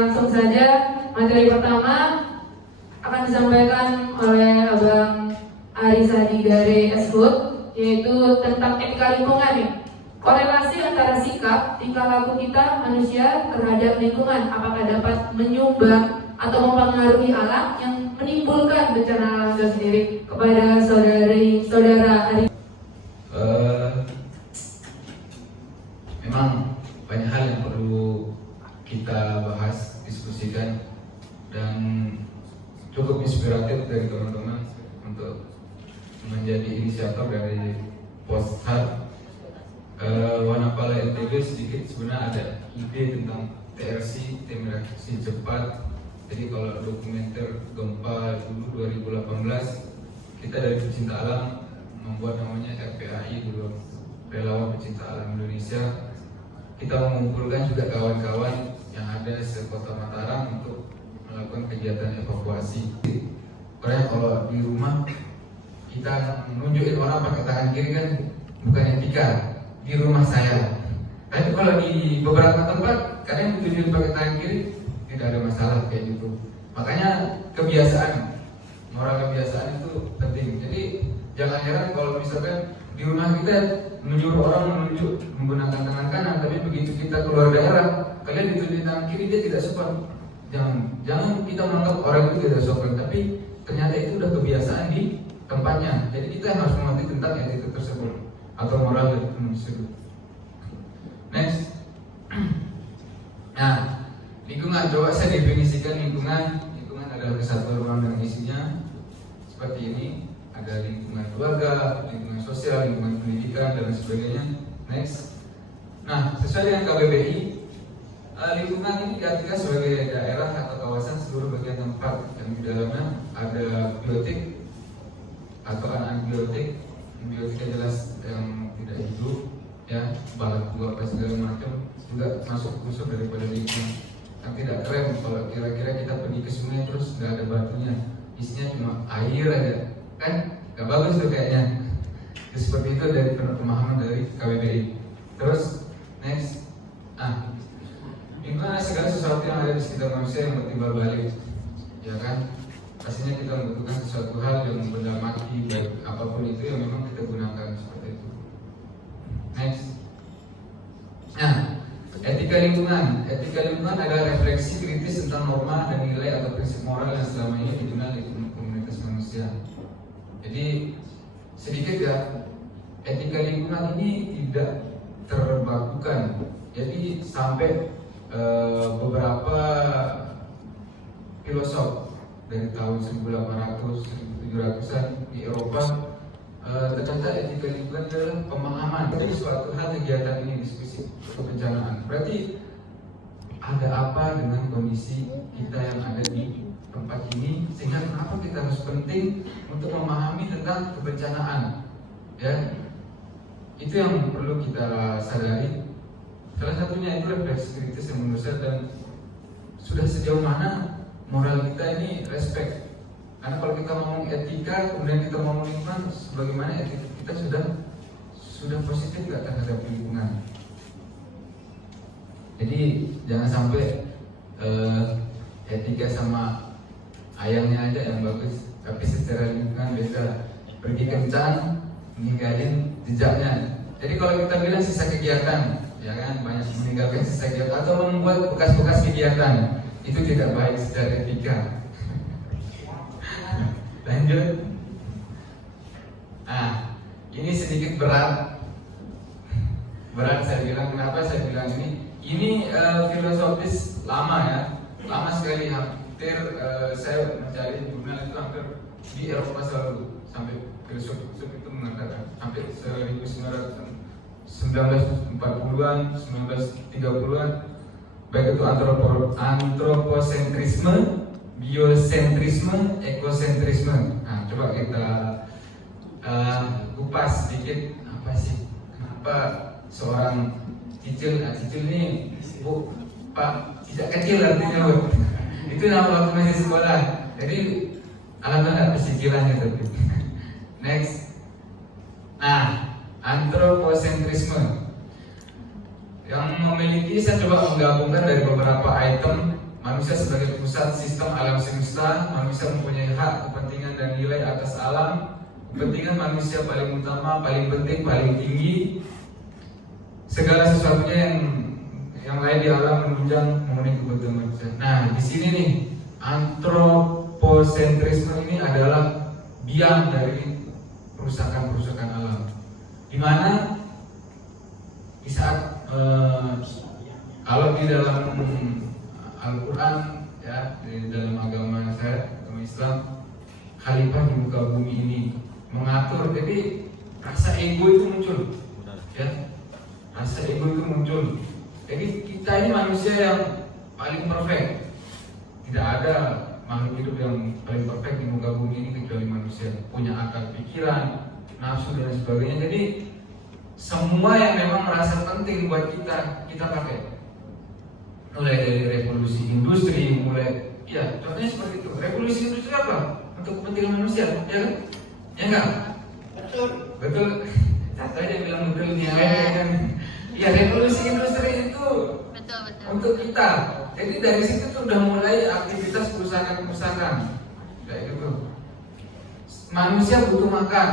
langsung saja materi pertama akan disampaikan oleh Abang Arisadi dari Esfood, yaitu tentang etika lingkungan nih. Korelasi antara sikap, tingkah laku kita manusia terhadap lingkungan, apakah dapat menyumbang atau mempengaruhi alam yang menimbulkan bencana alam itu sendiri. Kepada saudara Ari. Memang banyak hal yang perlu kita bahas, diskusikan, dan cukup inspiratif dari teman-teman untuk menjadi inisiator dari Posthard Wanapala NTB. Sedikit sebenarnya ada ide tentang TRC, tim reaksi cepat. Jadi kalau dokumenter gempa dulu 2018, kita dari pecinta alam membuat namanya RPAI dulu, Relawan Pecinta Alam Indonesia. Kita mengumpulkan juga kawan-kawan yang ada sekota Mataram untuk melakukan kegiatan evakuasi. Karena kalau di rumah kita menunjukin orang pakai tangan kiri kan bukan etika di rumah saya. Tapi kalau di beberapa tempat kadang tunjukin pakai tangan kiri tidak ada masalah kayak gitu. Makanya kebiasaan, moral kebiasaan itu penting. Jadi jangan heran kalau misalkan di rumah kita menyuruh orang menunjuk menggunakan tangan kanan, tapi begitu kita keluar daerah, kalian ditunjuk tangan kiri, dia tidak sopan. Jangan kita menganggap orang itu tidak sopan, tapi ternyata itu udah kebiasaan di tempatnya. Jadi kita harus mengerti tentang etika tersebut atau moral tersebut. Next. Nah, lingkungan, coba saya definisikan lingkungan. Lingkungan adalah kesatuan ruang dan isinya seperti ini. Ada lingkungan keluarga, lingkungan sosial, lingkungan pendidikan, dan sebagainya. Next. Nah, sesuai dengan KBBI, lingkungan ini diartikan sebagai daerah atau kawasan seluruh bagian tempat yang di dalamnya ada biotik atau anabiotik. Biotik jelas yang tidak hidup, ya, batu apa segala macam juga masuk unsur daripada lingkungan. Yang tidak keren kalau kira-kira kita pergi ke sungai terus nggak ada batunya, isinya cuma air aja, kan gak bagus tuh kayaknya. Jadi seperti itu dari pemahaman dari KBBI. Terus next, lingkungan segala sesuatu yang ada di sekitar manusia yang bertimbal balik, ya kan? Pastinya kita membutuhkan sesuatu hal yang benda mati, baik apapun itu yang memang kita gunakan seperti itu. Next. Nah, etika lingkungan. Etika lingkungan adalah refleksi kritis tentang norma dan nilai atau prinsip moral yang selama ini dikenal di komunitas manusia. Jadi sedikit ya, etika lingkungan ini tidak terbakukan. Jadi sampai beberapa filosof dari tahun 1800, 1700-an di Eropa, ternyata etika lingkungan adalah pemahaman dari suatu hal kegiatan ini, diskusi kebencanaan. Berarti ada apa dengan kondisi kita yang ada di tempat ini sehingga kenapa kita harus penting untuk memahami tentang kebencanaan, ya? Itu yang perlu kita sadari. Salah satunya itu refleksi kritis yang menurut saya, dan sudah sejauh mana moral kita ini respect. Karena kalau kita ngomong etika, kemudian kita ngomong lingkungan, sebagaimana etika kita sudah positif gak terhadap lingkungan. Jadi jangan sampai etika sama ayamnya aja yang bagus, tapi secara lingkungan beda. Pergi kencan, meninggalin jejaknya. Jadi kalau kita bilang sisa kegiatan, ya kan, banyak meninggalkan sisa kegiatan atau membuat bekas-bekas kegiatan, itu tidak baik secara etika. Lanjut. Nah, ini sedikit berat. Berat saya bilang, kenapa saya bilang ini? Ini filosofis lama ya, lama sekali. Hampir saya mencari jurnal itu hampir di Eropa selalu, sampai filsuf itu mengatakan hampir 1940-an, 1930-an, baik itu antroposentrisme, biosentrisme, ekosentrisme. Nah, coba kita kupas sedikit, apa sih? Kenapa seorang cicil ini, Bu, Pak, tidak kecil artinya, Bu. Itu nama waktu masih sekolah. Jadi alat-alat persicilannya tadi. Next. Nah, antroposentrisme yang memiliki, saya coba menggabungkan dari beberapa item manusia sebagai pusat sistem alam semesta, manusia mempunyai hak, kepentingan dan nilai atas alam. Kepentingan manusia paling utama, paling penting, paling tinggi. Segala sesuatunya yang lain di alam menunjang memenuhi kebutuhan manusia. Nah, di sini nih antroposentrisme ini adalah biang dari perusakan alam. Di mana di saat kalau di dalam Al-Quran ya, di dalam agama saya, agama Islam, khalifah di muka bumi ini mengatur, jadi rasa ego itu muncul, ya, rasa ego itu muncul. Jadi kita ini manusia yang paling perfect, tidak ada makhluk hidup yang paling perfect di muka bumi ini kecuali manusia, punya akal pikiran, nafsu dan sebagainya. Jadi semua yang memang merasa penting buat kita pakai. Mulai dari revolusi industri, ya contohnya seperti itu. Revolusi industri apa? Untuk kepentingan manusia, ya kan? Ya enggak? Betul. Saya dia bilang betul nih, kan? Ya revolusi industri itu Betul. untuk kita. Jadi dari situ tuh udah mulai aktivitas perusahaan kayak gitu. Manusia butuh makan,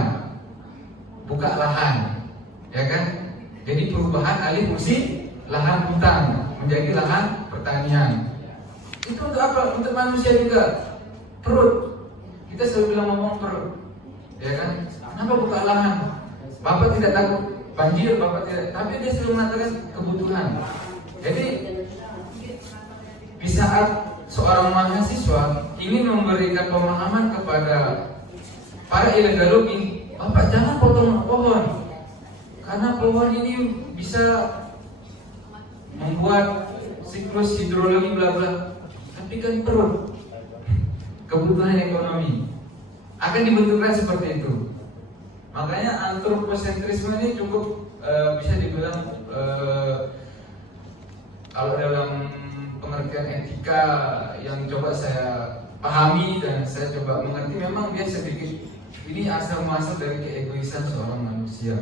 buka lahan, ya kan? Jadi perubahan alih fungsi lahan hutan menjadi lahan pertanian. Itu untuk apa? Untuk manusia juga. Perut. Kita selalu bilang ngomong perut, ya kan? Kenapa buka lahan? Bapak tidak takut banjir, Bapak tidak. Tapi dia selalu mengatakan kebutuhan. Jadi di saat seorang mahasiswa ingin memberikan pemahaman kepada para illegal logging, Bapak jangan potong pohon, karena pohon ini bisa membuat siklus hidrologi bla bla. Tapi kan perut, kebutuhan ekonomi akan dibentukkan seperti itu. Makanya antroposentrisme ini cukup bisa dibilang kalau dalam pengertian etika yang coba saya pahami dan saya coba mengerti, memang dia sedikit ini asal muasal dari keegoisan seorang manusia,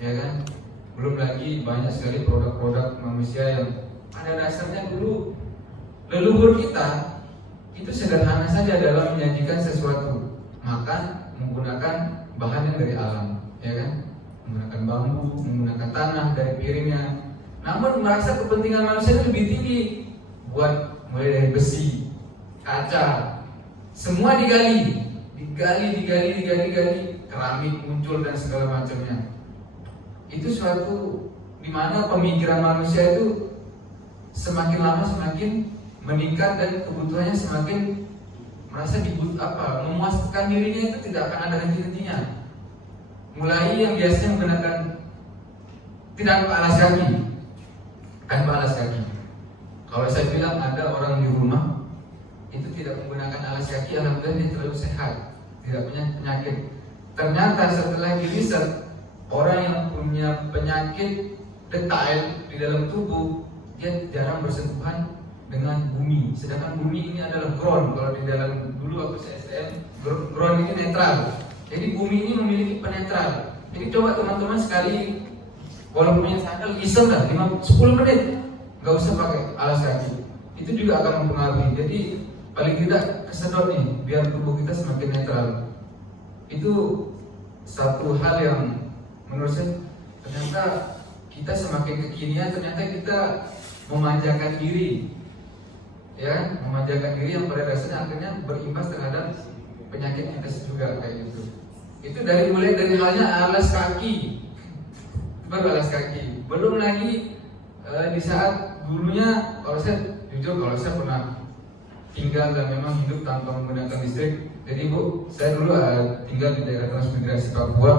ya kan? Belum lagi banyak sekali produk-produk manusia yang pada dasarnya dulu leluhur kita itu sederhana saja dalam menyajikan sesuatu, makan menggunakan bahan yang dari alam, ya kan? Menggunakan bambu, menggunakan tanah dari piringnya. Namun merasa kepentingan manusia itu lebih tinggi, buat mulai dari besi, kaca, semua digali, keramik muncul dan segala macamnya. Itu suatu dimana pemikiran manusia itu semakin lama semakin meningkat dan kebutuhannya semakin merasa memuaskan dirinya itu tidak akan ada henti-hentinya. Mulai yang biasanya menggunakan tanpa alas kaki. Kalau saya bilang ada orang di rumah itu tidak menggunakan alas kaki, alhamdulillah dia terlalu sehat, tidak punya penyakit. Ternyata setelah diriset, orang yang punya penyakit detail di dalam tubuh, dia jarang bersentuhan dengan bumi. Sedangkan bumi ini adalah ground. Kalau di dalam dulu waktu saya STM, ground ini netral. Jadi bumi ini memiliki penetral. Jadi coba teman-teman sekali, kalau punya sandal iseng dah 10 menit, nggak usah pakai alas kaki. Itu juga akan mempengaruhi. Jadi paling tidak kesedot nih, biar tubuh kita semakin netral. Itu satu hal yang menurut saya ternyata kita semakin kekinian, ternyata kita memanjakan diri, ya, memanjakan diri yang pada dasarnya akhirnya berimbas terhadap penyakit kita juga kayak gitu. Itu mulai dari halnya alas kaki, baru alas kaki. Belum lagi di saat dulunya, kalau saya pernah tinggal dan memang hidup tanpa menggunakan listrik. Jadi Bu, saya dulu tinggal di daerah Transmigrasi Papua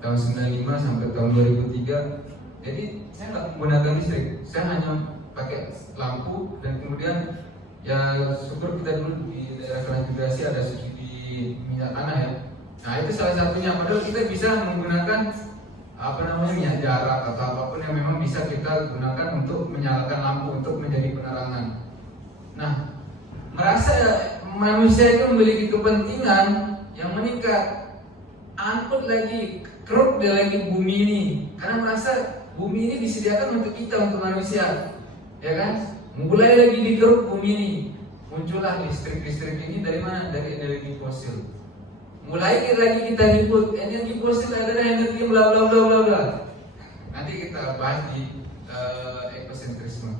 tahun 95 sampai tahun 2003. Jadi saya nggak menggunakan listrik, saya hanya pakai lampu dan kemudian ya syukur kita dulu di daerah Transmigrasi ada subsidi minyak tanah ya. Nah itu salah satunya. Padahal kita bisa menggunakan minyak jarak atau apapun yang memang bisa kita gunakan untuk menyalakan lampu untuk menjadi penerangan. Nah, merasa manusia itu memiliki kepentingan yang meningkat, angkut lagi, keruk dia lagi bumi ini, karena merasa bumi ini disediakan untuk kita, untuk manusia, ya kan? mulai lagi digeruk bumi ini, muncullah listrik ini dari mana? Dari energi fosil. Mulai lagi kita ribut, energi fosil adalah energi bla bla bla bla bla. Nanti kita bahas di ekosentrisme.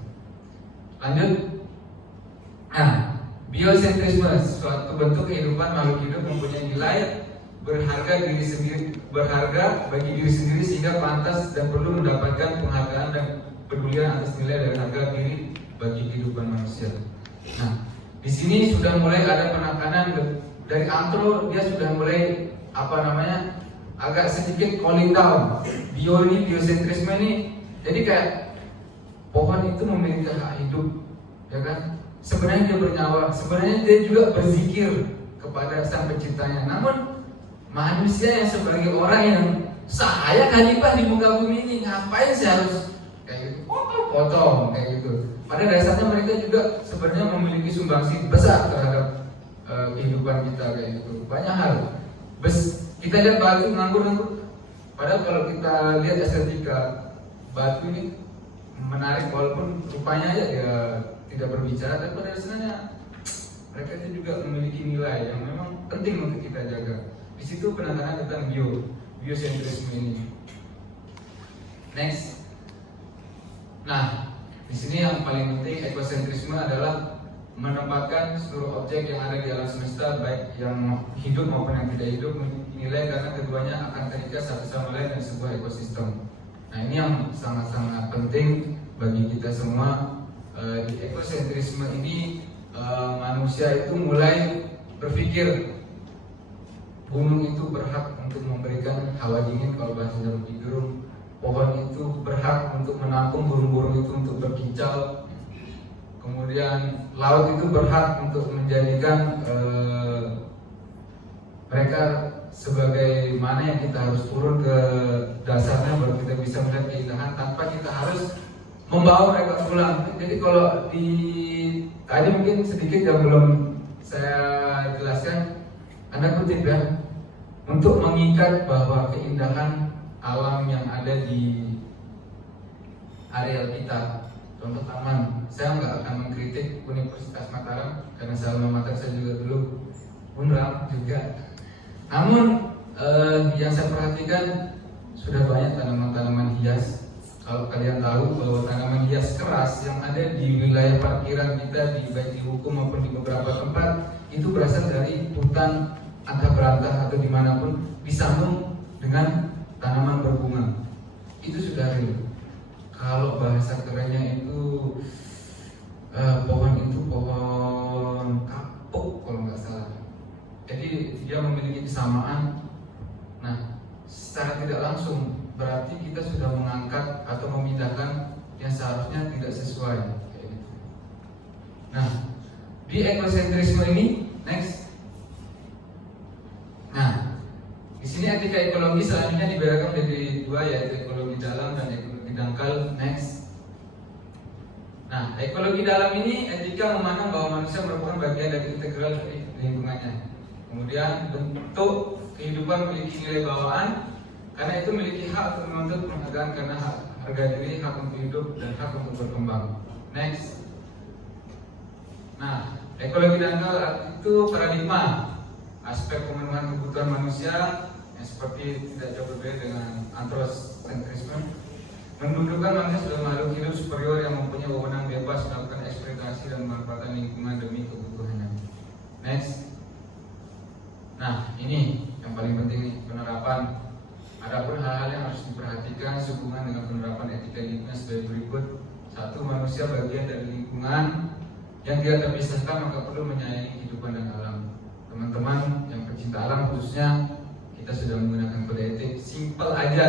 Lanjut. Nah, biosentrisme, suatu bentuk kehidupan makhluk hidup mempunyai nilai berharga bagi diri sendiri sehingga pantas dan perlu mendapatkan penghargaan dan pedulian atas nilai dan harga diri bagi kehidupan manusia. Nah, di sini sudah mulai ada penekanan dari antro, dia sudah mulai agak sedikit calling down biosentrisme ini. Jadi kayak pohon itu memiliki hak hidup, ya kan? Sebenarnya dia bernyawa, sebenarnya dia juga berzikir kepada sang penciptanya. Namun manusia yang sebagai orang yang saya khalifah di muka bumi ini, ngapain saya harus kayak gitu, potong kayak gitu. Pada dasarnya mereka juga sebenarnya memiliki sumbangsi besar terhadap kehidupan kita kayak gitu. Banyak hal. Kita lihat batu nganggur. Padahal kalau kita lihat estetika batu ini menarik, walaupun rupanya aja ya tidak berbicara, tapi pada dasarnya mereka itu juga memiliki nilai yang memang penting untuk kita jaga. Di situ penekanan tentang biosentrisme ini. Next. Nah, di sini yang paling penting ekosentrisme adalah menempatkan seluruh objek yang ada di alam semesta, baik yang hidup maupun yang tidak hidup, nilai karena keduanya akan terikat satu sama lain dalam sebuah ekosistem. Nah, ini yang sangat-sangat penting bagi kita semua. Di ekosentrisme ini manusia itu mulai berpikir gunung itu berhak untuk memberikan hawa dingin kalau bahasanya Rocky Gerung. Pohon itu berhak untuk menampung burung-burung itu untuk berkicau. Kemudian laut itu berhak untuk menjadikan mereka sebagai mana yang kita harus turun ke dasarnya baru kita bisa melihat keindahan tanpa kita harus membawa mereka pulang. Jadi kalau di tadi mungkin sedikit yang belum saya jelaskan, Anda kutip ya, untuk mengikat bahwa keindahan alam yang ada di areal kita, contoh taman. Saya nggak akan mengkritik Universitas Mataram karena saya alma mater, saya juga dulu Unram juga. Namun yang saya perhatikan sudah banyak tanaman-tanaman hias. Kalau kalian tahu bahwa tanaman hias keras yang ada di wilayah parkiran kita, baik di hukum maupun di beberapa tempat, itu berasal dari hutan antah berantah atau dimanapun, disambung dengan tanaman berbunga. Itu sudah real. Kalau bahasa kerennya itu pohon kapuk kalau nggak salah. Jadi dia memiliki kesamaan. Nah, secara tidak langsung berarti kita sudah mengangkat atau memindahkan yang seharusnya tidak sesuai. Nah, di ekosentrisme ini, next. Nah, di sini etika ekologi selanjutnya dibedakan menjadi dua, yaitu ekologi dalam dan ekologi dangkal. Next. Nah, ekologi dalam ini etika memandang bahwa manusia merupakan bagian dari integral lingkungannya. Kemudian bentuk kehidupan memiliki nilai bawaan, karena itu memiliki hak untuk menuntut penghargaan karena harga diri, hak untuk hidup, dan hak untuk berkembang. Next. Nah, ekologi dangkal itu paradigma aspek pemenuhan kebutuhan manusia yang seperti tidak jauh berbeda dengan antrosentrisme, mendudukkan manusia sebagai makhluk hidup superior yang mempunyai wewenang bebas melakukan eksploitasi dan memanfaatkan lingkungan demi kebutuhannya. Next. Nah, ini yang paling penting nih, penerapan. Adapun hal-hal yang harus diperhatikan sehubungan dengan penerapan etika lingkungan sebagai berikut. 1. Manusia bagian dari lingkungan yang tidak terpisahkan, maka perlu menyayangi kehidupan dan alam. Teman-teman yang pecinta alam khususnya, kita sudah menggunakan kode etik simple aja.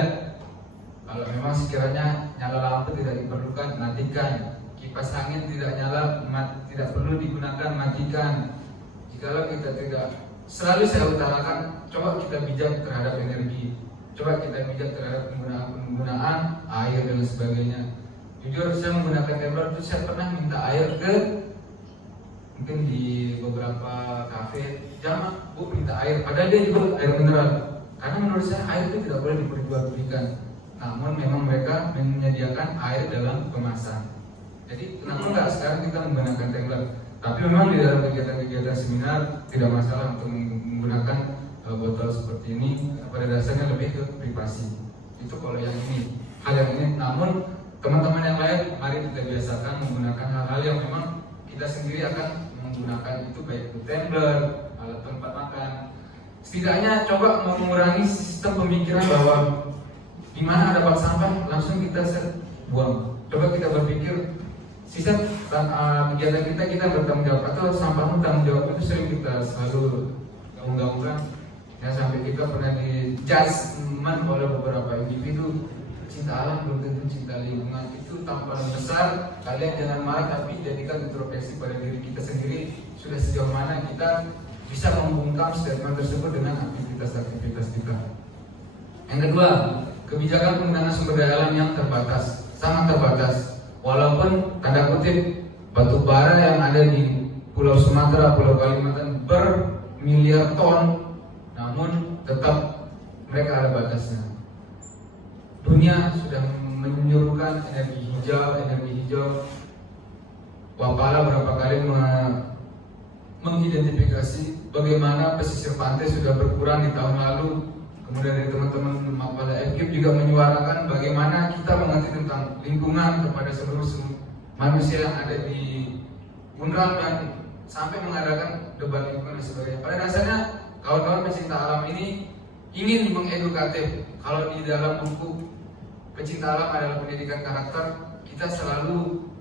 Kalau memang sekiranya nyala lampu tidak diperlukan, matikan. Kipas angin tidak nyala, tidak perlu digunakan, matikan. Jikalau kita tidak, selalu saya utarakan, coba kita bijak terhadap energi. Coba kita bijak terhadap penggunaan air dan sebagainya. Jujur saya menggunakan tumbler itu, saya pernah minta air ke mungkin di beberapa kafe, jamak bu minta air, padahal dia juga air mineral. Karena menurut saya air itu tidak boleh diperjualbelikan. Namun memang mereka menyediakan air dalam kemasan. Jadi kenapa enggak sekarang kita menggunakan tumbler? Tapi memang di dalam kegiatan-kegiatan seminar tidak masalah untuk menggunakan botol seperti ini. Pada dasarnya lebih ke privasi. Itu kalau yang ini, hal yang ini. Namun teman-teman yang lain, mari kita biasakan menggunakan hal-hal yang memang kita sendiri akan menggunakan itu, baik itu tumbler, alat tempat makan. Setidaknya coba mengurangi sistem pemikiran bahwa di mana ada bak sampah langsung kita buang. Coba kita berpikir sisa kegiatan kita bertanggung jawab atau sampahmu tanggung jawab, itu sering kita selalu gaung-gaungkan. Ya, sampai kita pernah di judgement oleh beberapa individu. Cinta alam belum tentu cinta lingkungan. Itu tamparan besar. Kalian jangan marah, tapi jadikan introspeksi pada diri kita sendiri. Sudah sejauh mana kita bisa membungkam statement tersebut dengan aktivitas-aktivitas kita. Yang kedua, kebijakan penggunaan sumber daya alam yang terbatas, sangat terbatas. Walaupun tanda kutip batu bara yang ada di Pulau Sumatera, Pulau Kalimantan bermiliar ton, namun tetap mereka ada batasnya. Dunia sudah menyuruhkan energi hijau. Wapala berapa kali mengidentifikasi bagaimana pesisir pantai sudah berkurang di tahun lalu. Kemudian dari teman-teman Mapala FKIP juga menyuarakan bagaimana kita mengerti tentang lingkungan kepada seluruh manusia yang ada di UNRAM, dan sampai mengadakan debat lingkungan dan sebagainya. Pada dasarnya kawan-kawan pecinta alam ini ingin mengedukatif. Kalau di dalam buku Pecinta Alam adalah pendidikan karakter, kita selalu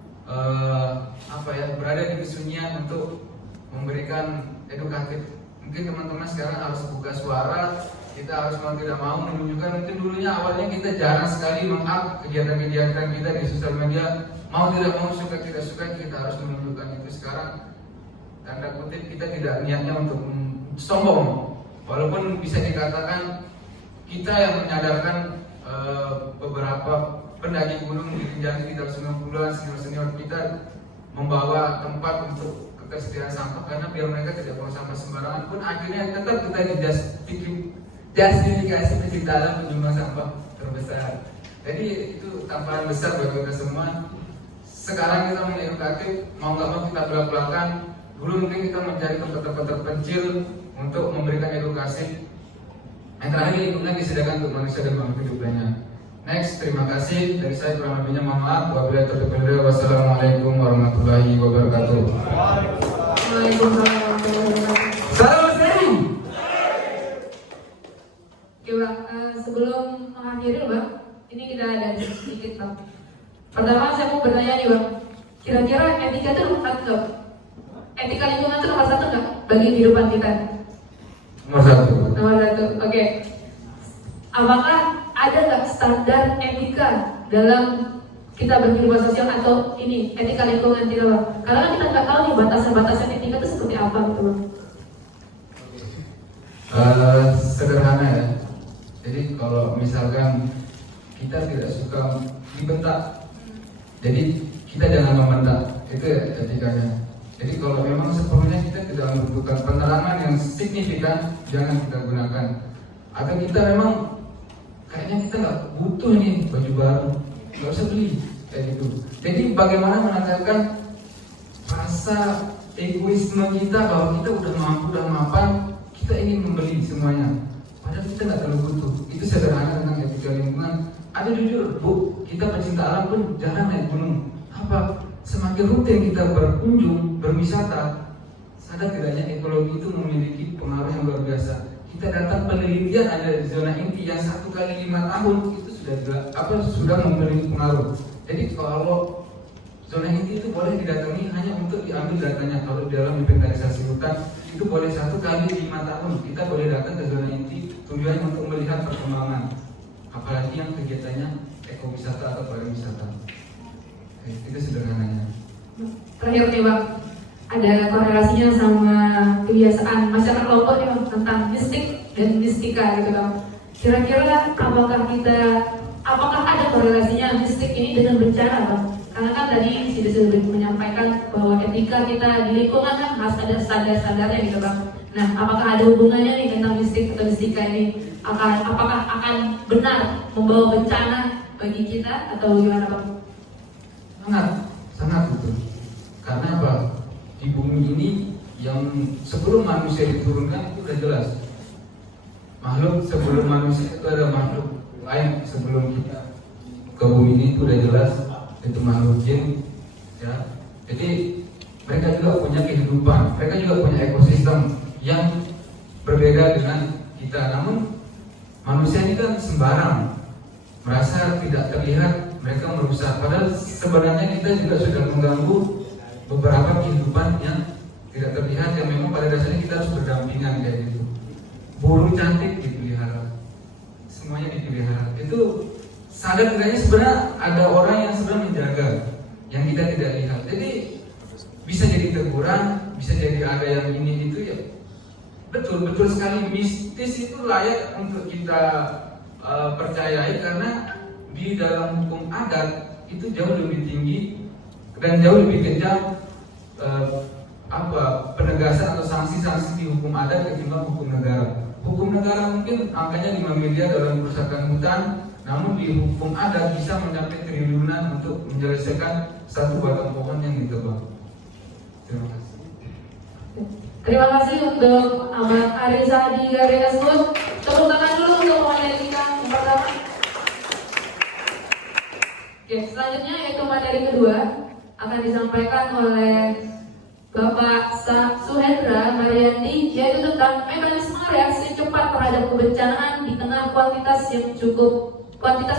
berada di kesunyian untuk memberikan edukatif. Mungkin teman-teman sekarang harus buka suara. Kita harus mau tidak mau menunjukkan. Mungkin dulunya awalnya kita jarang sekali meng-up kegiatan-kegiatan kita di sosial media. Mau tidak mau, suka tidak suka, kita harus menunjukkan itu. Sekarang tanda kutip kita tidak niatnya untuk sombong, walaupun bisa dikatakan kita yang menyadarkan beberapa pendaki gunung di Rinjani di tahun 90-an, senior-senior kita membawa tempat untuk ketersediaan sampah, karena biar mereka tidak buang sampah sembarangan pun akhirnya tetap kita justifikasi pecinta alam penyumbang sampah terbesar. Jadi itu tamparan besar bagi kita semua. Sekarang kita mengedukatif, mau nggak mau kita belak-belakan. Dulu mungkin kita mencari tempat-tempat terpencil untuk memberikan edukasi. Yang terakhir, lingkungan disediakan untuk manusia dan makhluk hidup lainnya. Next, terima kasih dari saya, kurang lebihnya mohon maaf. Wabillahi taufiq wal hidayah. Wassalamualaikum warahmatullahi wabarakatuh. Waalaikumsalam warahmatullahi wabarakatuh. Salam sering. Oke Bang, sebelum mengakhiri Bang, ini kita ada sedikit Bang. Pertama saya mau bertanya nih Bang, kira-kira etika itu nomor satu nggak? Etika lingkungan itu nomor satu nggak bagi kehidupan kita? Nomor satu. Nomor satu, oke. Apakah ada nggak standar etika dalam kita berkehidupan sosial atau ini etika lingkungan kita Bang? Karena kan kita nggak tahu nih batasan-batasan etika itu seperti apa gitu Bang. Sederhana ya. Jadi kalau misalkan kita tidak suka dibentak, jadi kita jangan membentak, itu ya etikanya. Jadi kalau memang sepenuhnya kita tidak membutuhkan penerangan yang signifikan, jangan kita gunakan. Atau kita memang kayaknya kita nggak butuh nih baju baru, nggak usah beli kayak gitu. Jadi bagaimana menekankan rasa egoisme kita bahwa kita udah mampu dan mapan, kita ingin membeli semuanya, padahal kita nggak terlalu butuh. Itu sederhana tentang etika lingkungan. Ada jujur, Bu, kita pecinta alam pun jarang naik gunung. Apa? Semakin rutin kita berkunjung, berwisata, sadar tidaknya ekologi itu memiliki pengaruh yang luar biasa. Kita datang penelitian ada di zona inti yang 1 kali 5 tahun itu sudah memiliki pengaruh. Jadi kalau zona inti itu boleh didatangi hanya untuk diambil datanya. Kalau di dalam inventarisasi hutan itu boleh 1 kali 5 tahun kita boleh datang ke zona inti, tujuannya untuk melihat perkembangan. Apalagi yang kegiatannya ekowisata atau pariwisata. Itu sederhananya. Terakhir nih Bang, ada korelasinya sama kebiasaan masyarakat lombok nih Bang, tentang mistik dan mistika gitu Bang. Kira-kira apakah ada korelasinya mistik ini dengan bencana Bang? Karena kan tadi sudah menyampaikan bahwa etika kita di lingkungan kan harus ada standar-standarnya gitu Bang. Nah, apakah ada hubungannya nih tentang mistik atau mistika ini? Apakah akan benar membawa bencana bagi kita atau gimana Bang? sangat betul. Karena apa? Di bumi ini yang sebelum manusia diturunkan itu sudah jelas. Makhluk sebelum manusia itu ada makhluk lain sebelum kita ke bumi ini itu sudah jelas, itu makhluk jin, ya. Jadi mereka juga punya kehidupan, mereka juga punya ekosistem yang berbeda dengan kita. Namun manusia ini kan sembarang, merasa tidak terlihat, mereka merusak. Padahal sebenarnya kita juga sudah mengganggu beberapa kehidupan yang tidak terlihat, yang memang pada dasarnya kita harus berdampingan kayak gitu. Burung cantik dipelihara, semuanya dipelihara. Itu sadar tidaknya sebenarnya ada orang yang sebenarnya menjaga, yang kita tidak lihat. Jadi bisa jadi teguran, bisa jadi ada yang ini itu ya. Betul sekali, mistis itu layak untuk kita percayai, karena di dalam hukum adat itu jauh lebih tinggi dan jauh lebih kejam penegasan atau sanksi-sanksi di hukum adat ketimbang hukum negara. Hukum negara mungkin angkanya 5 miliar dalam kerusakan hutan, namun di hukum adat bisa mencapai triliunan untuk menyelesaikan satu batang pohon yang ditebang. Terima kasih. Terima kasih untuk Ahmad Ari Sadi Gare Esbut. Tepuk tangan dulu untuk materi kita yang pertama. Oke, selanjutnya yaitu materi kedua akan disampaikan oleh Bapak Suhendra Mariandi, yaitu tentang mekanisme reaksi cepat terhadap kebencanaan di tengah kuantitas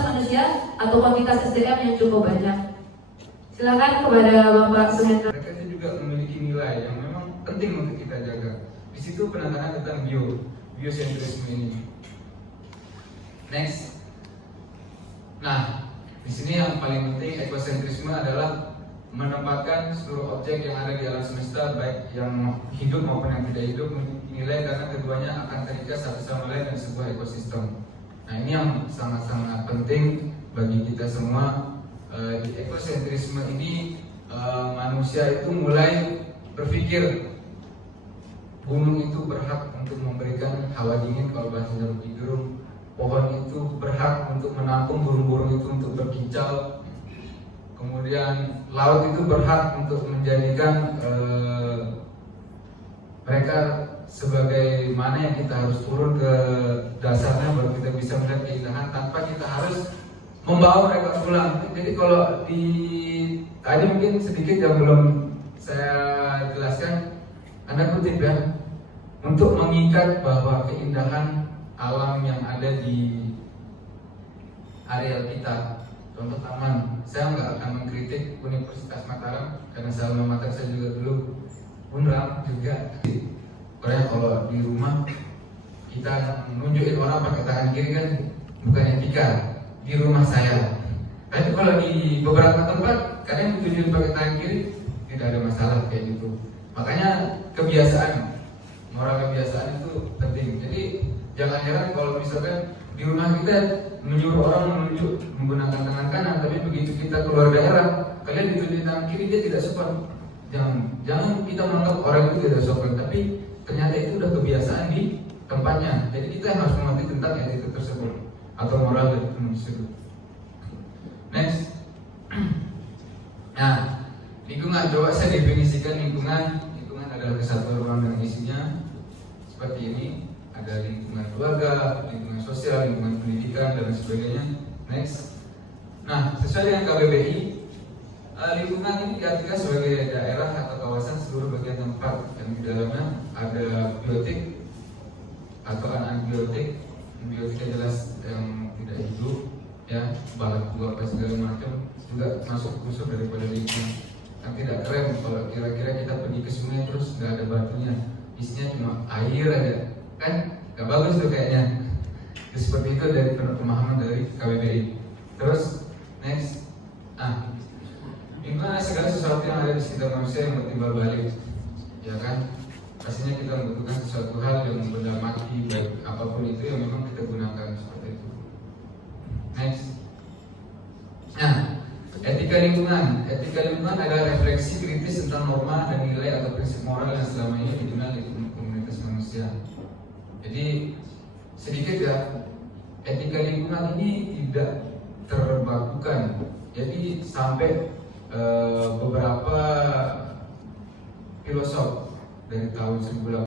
manusia atau kuantitas SDM yang cukup banyak. Silakan kepada Bapak Suhendra. Mereka itu juga memiliki nilai yang memang penting untuk kita jaga. Di situ penekanan tentang biosentrisme ini. Next. Nah, di sini yang paling penting ekosentrisme adalah menempatkan seluruh objek yang ada di alam semesta, baik yang hidup maupun yang tidak hidup, nilai karena keduanya akan terikat satu sama lain dan sebuah ekosistem. Nah, ini yang sangat-sangat penting bagi kita semua. Di ekosentrisme ini manusia itu mulai berpikir gunung itu berhak untuk memberikan hawa dingin kalau bahasanya Rocky Gerung, pohon itu berhak untuk menampung burung-burung itu untuk berkicau, kemudian laut itu berhak untuk menjadikan mereka sebagai mana yang kita harus turun ke dasarnya baru kita bisa melihat keindahan tanpa kita harus membawa mereka pulang. Jadi kalau di tadi mungkin sedikit yang belum saya jelaskan, Anda kutip ya, untuk mengikat bahwa keindahan alam yang ada di areal kita, contoh taman. Saya nggak akan mengkritik Universitas Mataram karena saya alma mater, saya juga dulu Unram juga. Karena kalau di rumah kita nunjukin orang pakai tangan kiri kan bukan etika di rumah saya. Tapi kalau di beberapa tempat kadang ditunjukin pakai tangan kiri tidak ada masalah kayak gitu. Makanya kebiasaan, moral kebiasaan itu penting. Jadi jangan heran kalau misalkan di rumah kita menyuruh orang menunjuk menggunakan tangan kanan, tapi begitu kita keluar daerah kalian ditunjukin tangan kiri, dia tidak sopan. Jangan kita menganggap orang itu tidak sopan, tapi ternyata itu udah kebiasaan di tempatnya. Jadi kita harus mengerti tentang etika tersebut atau moral tersebut. Next. Nah, lingkungan, coba saya definisikan lingkungan. Lingkungan adalah kesatuan ruang dan isinya seperti ini. Ada lingkungan keluarga, lingkungan sosial, lingkungan pendidikan dan sebagainya. Next. Nah, sesuai dengan KBBI, lingkungan ini diartikan sebagai daerah atau kawasan seluruh bagian tempat yang di dalamnya ada biotik atau anabiotik. Biotiknya jelas yang tidak hidup, ya, balaku apa segala macam juga masuk unsur daripada lingkungan. Yang tidak keren kalau kira-kira kita pergi ke sungai terus nggak ada batunya, isinya cuma air aja, kan nggak bagus tuh kayaknya. Jadi seperti itu dari pemahaman dari KBBI. Terus next, lingkungan segala sesuatu yang ada di sekitar manusia yang bertimbal balik, ya kan? Pastinya kita membutuhkan sesuatu hal yang benda mati, baik apapun itu yang memang kita gunakan seperti itu. Next. Nah, etika lingkungan. Etika lingkungan adalah refleksi kritis tentang norma dan nilai atau prinsip moral yang selama ini dikenal di komunitas manusia. Jadi sedikit ya, etika lingkungan ini tidak terbakukan. Jadi sampai beberapa filosof dari tahun 1800